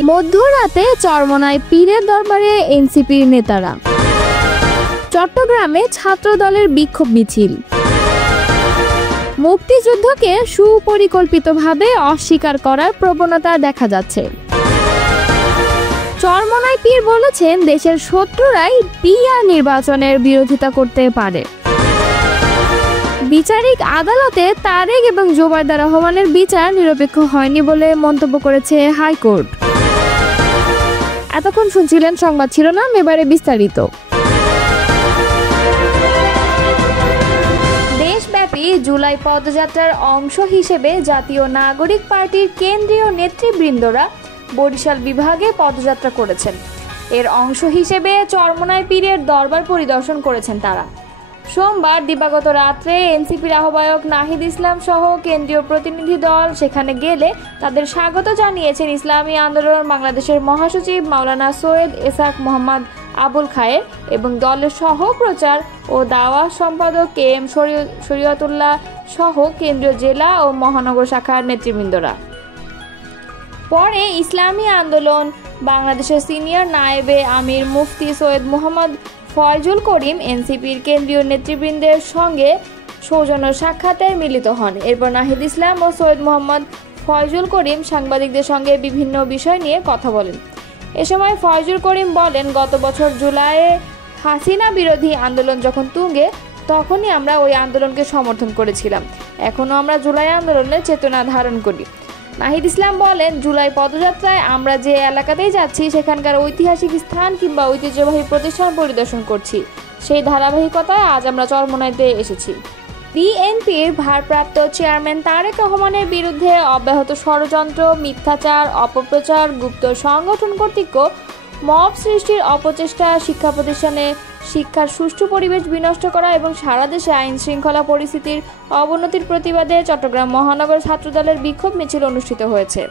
মধ্যরাতে চরমোনাই পীরের দরবারে এনসিপির নেতারা। চট্টগ্রামে ছাত্রদলের বিক্ষোভ মিছিল। মুক্তিযুদ্ধকে সুপরিকল্পিতভাবে অস্বীকার করার প্রবণতা দেখা যাচ্ছে। চরমোনাই পীর বলেছেন, দেশের শত্রুরাই পিআর নির্বাচনের বিরোধিতা করতে পারে। বিচারিক আদালতে তারেক এবং জোবায়দা রহমানের বিচার নিরপেক্ষ হয়নি বলে মন্তব্য করেছে হাইকোর্ট। এতক্ষণ শুনছিলেন সংবাদ শিরোনাম, এবারে বিস্তারিত। দেশব্যাপী জুলাই পদযাত্রার অংশ হিসেবে জাতীয় নাগরিক পার্টির কেন্দ্রীয় নেতৃবৃন্দরা বরিশাল বিভাগে পদযাত্রা করেছেন। এর অংশ হিসেবে চরমোনাই পীরের দরবার পরিদর্শন করেছেন তারা। সোমবার দিবাগত রাত্রে এনসিপির আহ্বায়ক নাহিদ ইসলাম সহ কেন্দ্রীয় প্রতিনিধি দল সেখানে গেলে তাদের স্বাগত জানিয়েছেন ইসলামী আন্দোলন বাংলাদেশের মহাসচিব মাওলানা সৈয়দ এসাক মোহাম্মদ আবুল খায়ের এবং দলের সহ প্রচার ও দাওয়া সম্পাদক KM শরীয়তুল্লাহ সহ কেন্দ্রীয় জেলা ও মহানগর শাখার নেতৃবৃন্দরা। পরে ইসলামী আন্দোলন বাংলাদেশের সিনিয়র নায়েবে আমির মুফতি সৈয়দ মোহাম্মদ ফয়জুল করিম এনসিপির কেন্দ্রীয় নেতৃবৃন্দের সঙ্গে সৌজন্য সাক্ষাতে মিলিত হন। এরপর নাহিদ ইসলাম ও সৈয়দ মোহাম্মদ ফয়জুল করিম সাংবাদিকদের সঙ্গে বিভিন্ন বিষয় নিয়ে কথা বলেন। এ সময় ফয়জুল করিম বলেন, গত বছর জুলাইয়ে হাসিনা বিরোধী আন্দোলন যখন তুঙ্গে, তখনই আমরা ওই আন্দোলনকে সমর্থন করেছিলাম। এখনও আমরা জুলাই আন্দোলনের চেতনা ধারণ করি। নাহিদ ইসলাম বলেন, জুলাই পদযাত্রায় আমরা যে এলাকাতেই যাচ্ছি সেখানকার ঐতিহাসিক স্থান কিংবা ঐতিহ্যবাহী প্রতিষ্ঠান পরিদর্শন করছি। সেই ধারাবাহিকতায় আজ আমরা চরমোনাইতে এসেছি। বিএনপির ভারপ্রাপ্ত চেয়ারম্যান তারেক রহমানের বিরুদ্ধে অব্যাহত ষড়যন্ত্র, মিথ্যাচার, অপপ্রচার, গুপ্ত সংগঠন কর্তৃক মব সৃষ্টির অপচেষ্টা, শিক্ষা প্রতিষ্ঠানে শিক্ষার সুষ্ঠু পরিবেশ বিনষ্ট করা এবং সারা দেশে আইন শৃঙ্খলা পরিস্থিতির অবনতির প্রতিবাদে চট্টগ্রাম মহানগর ছাত্রদলের বিক্ষোভ মিছিল অনুষ্ঠিত হয়েছে।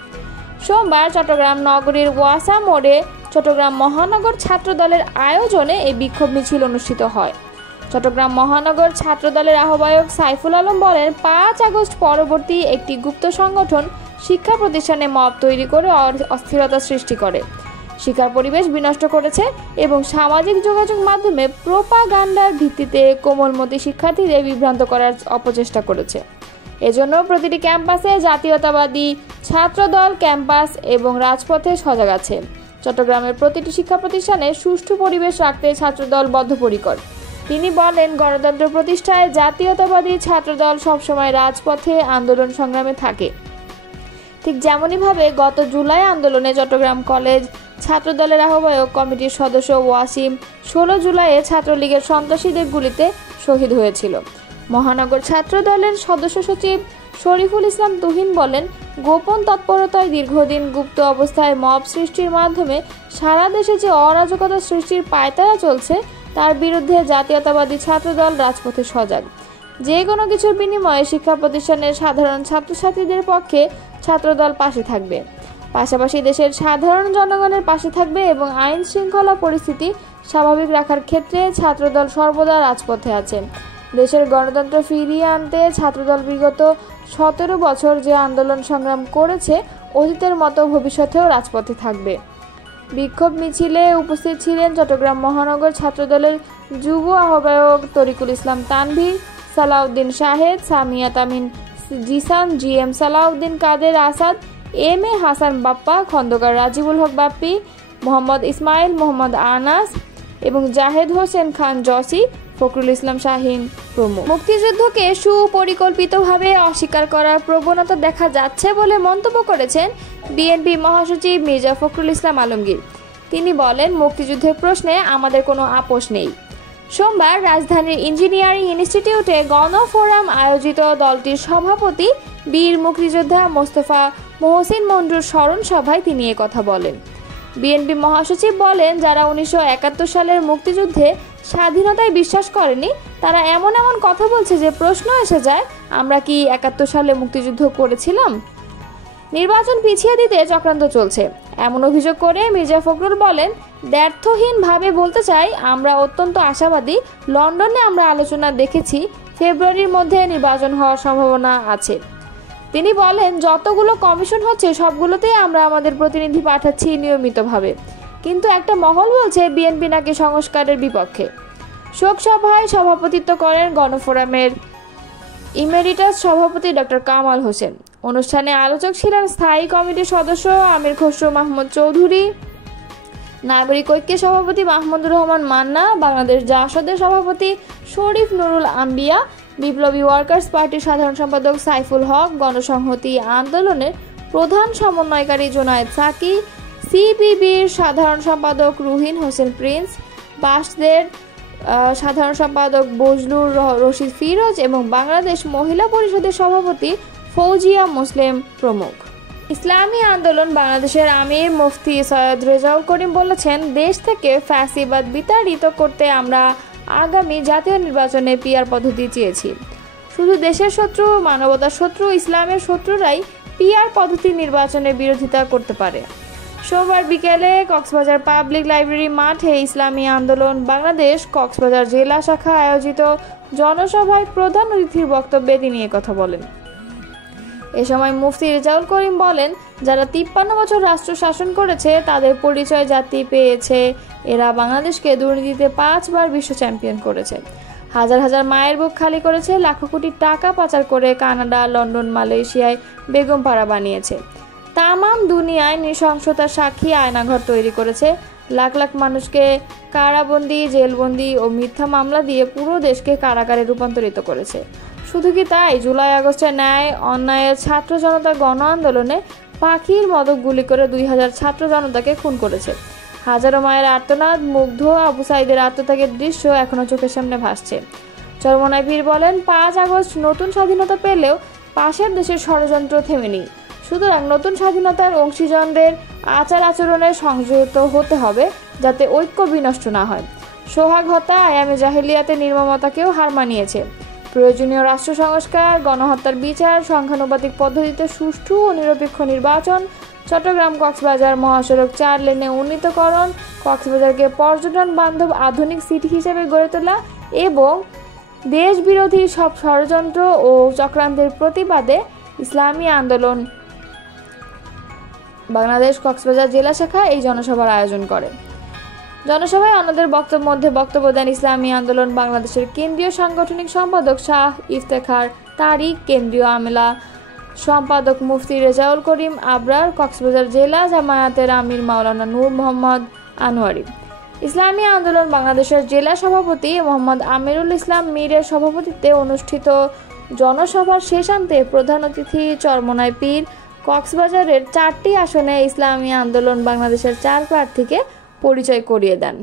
সোমবার চট্টগ্রাম নগরীর ওয়াসা মোড়ে চট্টগ্রাম মহানগর ছাত্রদলের আয়োজনে এই বিক্ষোভ মিছিল অনুষ্ঠিত হয়। চট্টগ্রাম মহানগর ছাত্রদলের আহ্বায়ক সাইফুল আলম বলেন, 5 আগস্ট পরবর্তী একটি গুপ্ত সংগঠন শিক্ষা প্রতিষ্ঠানে মব তৈরি করে অস্থিরতা সৃষ্টি করে, শিক্ষার পরিবেশ বিনষ্ট করেছে এবং সামাজিক যোগাযোগ মাধ্যমে প্রোপাগান্ডার ভিত্তিতে কোমলমতি শিক্ষার্থীদের বিভ্রান্ত করার অপচেষ্টা করেছে। এজন্য প্রতিটি ক্যাম্পাসে জাতীয়তাবাদী ছাত্রদল ক্যাম্পাস এবং রাজপথে সজাগ আছে। চট্টগ্রামের প্রতিটি শিক্ষা প্রতিষ্ঠানে সুষ্ঠু পরিবেশ রাখতে ছাত্রদল বদ্ধপরিকর। তিনি বলেন, গণতন্ত্র প্রতিষ্ঠায় জাতীয়তাবাদী ছাত্রদল সবসময় রাজপথে আন্দোলন সংগ্রামে থাকে। ঠিক যেমনইভাবে গত জুলাই আন্দোলনে চট্টগ্রাম কলেজ ছাত্রদলের আহ্বায়ক কমিটির সদস্য ওয়াসিম 16 জুলাইয়ে ছাত্রলীগের সন্ত্রাসীদের গুলিতে শহীদ হয়েছিল। মহানগর ছাত্রদলের সদস্য সচিব শরীফুল ইসলাম তুহিন বলেন, গোপন তৎপরতায় দীর্ঘদিন গুপ্ত অবস্থায় মব সৃষ্টির মাধ্যমে সারা দেশে যে অরাজকতা সৃষ্টির পায়তারা চলছে তার বিরুদ্ধে জাতীয়তাবাদী ছাত্রদল রাজপথে সজাগ। যে কোনো কিছুর বিনিময়ে শিক্ষা প্রতিষ্ঠানের সাধারণ ছাত্রছাত্রীদের পক্ষে ছাত্রদল পাশে থাকবে, পাশাপাশি দেশের সাধারণ জনগণের পাশে থাকবে এবং আইন শৃঙ্খলা পরিস্থিতি স্বাভাবিক রাখার ক্ষেত্রে ছাত্রদল সর্বদা রাজপথে আছে। দেশের গণতন্ত্র ফিরিয়ে আনতে ছাত্রদল বিগত 17 বছর যে আন্দোলন সংগ্রাম করেছে, অতীতের মতো ভবিষ্যতেও রাজপথে থাকবে। বিক্ষোভ মিছিলে উপস্থিত ছিলেন চট্টগ্রাম মহানগর ছাত্রদলের যুব আহ্বায়ক তরিকুল ইসলাম তানভীর, সালাউদ্দিন শাহেদ, সামিয়া তামিন জিসান, GM সালাউদ্দিন কাদের আসাদ, MA হাসান বাপ্পা, খন্দকার রাজিবুল হক বাপ্পি, মোহাম্মদ ইসমাইল, মোহাম্মদ আনাস এবং জাহেদ হোসেন খান জসি, ফখরুল ইসলাম শাহিন প্রমুখ। মুক্তিযুদ্ধকে সুপরিকল্পিতভাবে অস্বীকার করার প্রবণতা দেখা যাচ্ছে বলে মন্তব্য করেছেন বিএনপি মহাসচিব মির্জা ফখরুল ইসলাম আলমগীর। তিনি বলেন, মুক্তিযুদ্ধের প্রশ্নে আমাদের কোনো আপোষ নেই। সোমবার রাজধানীর ইঞ্জিনিয়ারিং ইনস্টিটিউটে গণফোরাম আয়োজিত দলটির সভাপতি বীর মুক্তিযোদ্ধা মোস্তফা মহসিন মন্ডুর স্মরণ সভায় তিনি কথা বলেন। বিএনপি মহাসচিব বলেন, যারা 1971 সালের মুক্তিযুদ্ধে স্বাধীনতায় বিশ্বাস করেনি তারা এমন এমন কথা বলছে যে প্রশ্ন এসে যায়, আমরা কি 71 সালে মুক্তিযুদ্ধ করেছিলাম? নির্বাচন পিছিয়ে দিতে চক্রান্ত চলছে এমন অভিযোগ করে মির্জা ফখরুল বলেন, দ্ব্যর্থহীনভাবে বলতে চাই, আমরা অত্যন্ত আশাবাদী। লন্ডনে আমরা আলোচনা দেখেছি, ফেব্রুয়ারির মধ্যে নির্বাচন হওয়ার সম্ভাবনা আছে। তিনি বলেন, যতগুলো কমিশন হচ্ছে সবগুলোতেই আমরা আমাদের প্রতিনিধি পাঠাচ্ছি নিয়মিতভাবে, কিন্তু একটা মহল বলছে বিএনপি নাকি সংস্কারের বিপক্ষে। শোক সভায় সভাপতিত্ব করেন গণফোরামের ইমেরিটাস সভাপতি ডক্টর কামাল হোসেন। অনুষ্ঠানে আলোচক ছিলেন স্থায়ী কমিটির সদস্য আমির খসরু মাহমুদ চৌধুরী, নাগরিক ঐক্যের সভাপতি মাহমুদুর রহমান মান্না, বাংলাদেশ জাসদের সভাপতি শরীফ নুরুল আম্বিয়া, বিপ্লবী ওয়ার্কার্স পার্টির সাধারণ সম্পাদক সাইফুল হক, গণসংহতি আন্দোলনের প্রধান সমন্বয়কারী জোনায়েদ সাকি, সিপিবির সাধারণ সম্পাদক রুহিন হোসেন প্রিন্স, বাসদের সাধারণ সম্পাদক বজলুর রশিদ ফিরোজ এবং বাংলাদেশ মহিলা পরিষদের সভাপতি ফৌজিয়া মুসলিম প্রমুখ। ইসলামী আন্দোলন বাংলাদেশের আমির মুফতি সৈয়দ রেজাউল করিম বলেছেন, দেশ থেকে ফ্যাসিবাদ বিতাড়িত করতে আমরা আগামী জাতীয় নির্বাচনে পিআর পদ্ধতি চেয়েছি। শুধু দেশের শত্রু, মানবতার শত্রু, ইসলামের শত্রুরাই পিআর পদ্ধতি নির্বাচনের বিরোধিতা করতে পারে। সোমবার বিকেলে কক্সবাজার পাবলিক লাইব্রেরি মাঠে ইসলামী আন্দোলন বাংলাদেশ কক্সবাজার জেলা শাখা আয়োজিত জনসভায় প্রধান অতিথির বক্তব্যে তিনি একথা বলেন। এ সময় মুফতি রেজাউল করিম বলেন, যারা 53 বছর রাষ্ট্র শাসন করেছে তাদের পরিচয় জাতি পেয়েছে। এরা বাংলাদেশকে দুর্নীতিতে 5 বার বিশ্ব চ্যাম্পিয়ন করেছে, হাজার হাজার মায়ের বুক খালি করেছে, লাখো কোটি টাকা পাচার করে কানাডা, লন্ডন, মালয়েশিয়ায় বেগমপাড়া বানিয়েছে, তামাম দুনিয়ায় নৃশংসতার সাক্ষী আয়নাঘর তৈরি করেছে, লাখ লাখ মানুষকে কারাবন্দি, জেলবন্দি ও মিথ্যা মামলা দিয়ে পুরো দেশকে কারাগারে রূপান্তরিত করেছে। শুধু কি তাই, জুলাই আগস্টের ন্যায় অন্যায়ের ছাত্র জনতার গণ আন্দোলনে পাখির মতো গুলি করে 2000 ছাত্র জনতাকে খুন করেছে। হাজারো মায়ের আর্তনাদ, মুগ্ধ আবু সাইদের আত্মত্যাগের দৃশ্য এখনো চোখের সামনে ভাসছে। চরমনায় পীর বলেন, 5 আগস্ট নতুন স্বাধীনতা পেলেও পাশের দেশের ষড়যন্ত্র থেমেনি। সুতরাং নতুন স্বাধীনতার অংশীজনদের আচার আচরণে সংযত হতে হবে, যাতে ঐক্য বিনষ্ট না হয়। সোহাগ হত্যা আয়ামে জাহেলিয়াতের নির্মমতাকেও হার মানিয়েছে। প্রয়োজনীয় রাষ্ট্র সংস্কার, গণহত্যার বিচার, সংখ্যানুপাতিক পদ্ধতিতে সুষ্ঠু ও নিরপেক্ষ নির্বাচন, চট্টগ্রাম কক্সবাজার মহাসড়ক 4 লেনে উন্নীতকরণ, কক্সবাজারকে পর্যটন বান্ধব আধুনিক সিটি হিসেবে গড়ে তোলা এবং দেশ বিরোধী সব ষড়যন্ত্র ও চক্রান্তের প্রতিবাদে ইসলামী আন্দোলন বাংলাদেশ কক্সবাজার জেলা শাখা এই জনসভার আয়োজন করে। জনসভায় অন্যদের বক্তব্য দেন ইসলামী আন্দোলন বাংলাদেশের কেন্দ্রীয় সাংগঠনিক সম্পাদক শাহ ইফতেখার তারিক, কেন্দ্রীয় আমেলা সম্পাদক মুফতি রেজাউল করিম আবরার, কক্সবাজার জেলা জামায়াতের আমির মাওলানা নূর মোহাম্মদ আনোয়ারি। ইসলামী আন্দোলন বাংলাদেশের জেলা সভাপতি মোহাম্মদ আমিরুল ইসলাম মীরের সভাপতিত্বে অনুষ্ঠিত জনসভার শেষান্তে প্রধান অতিথি চরমনায় পীর কক্সবাজারের 4টি আসনে ইসলামী আন্দোলন বাংলাদেশের 4 প্রার্থীকে পরিচয় করিয়ে দেন।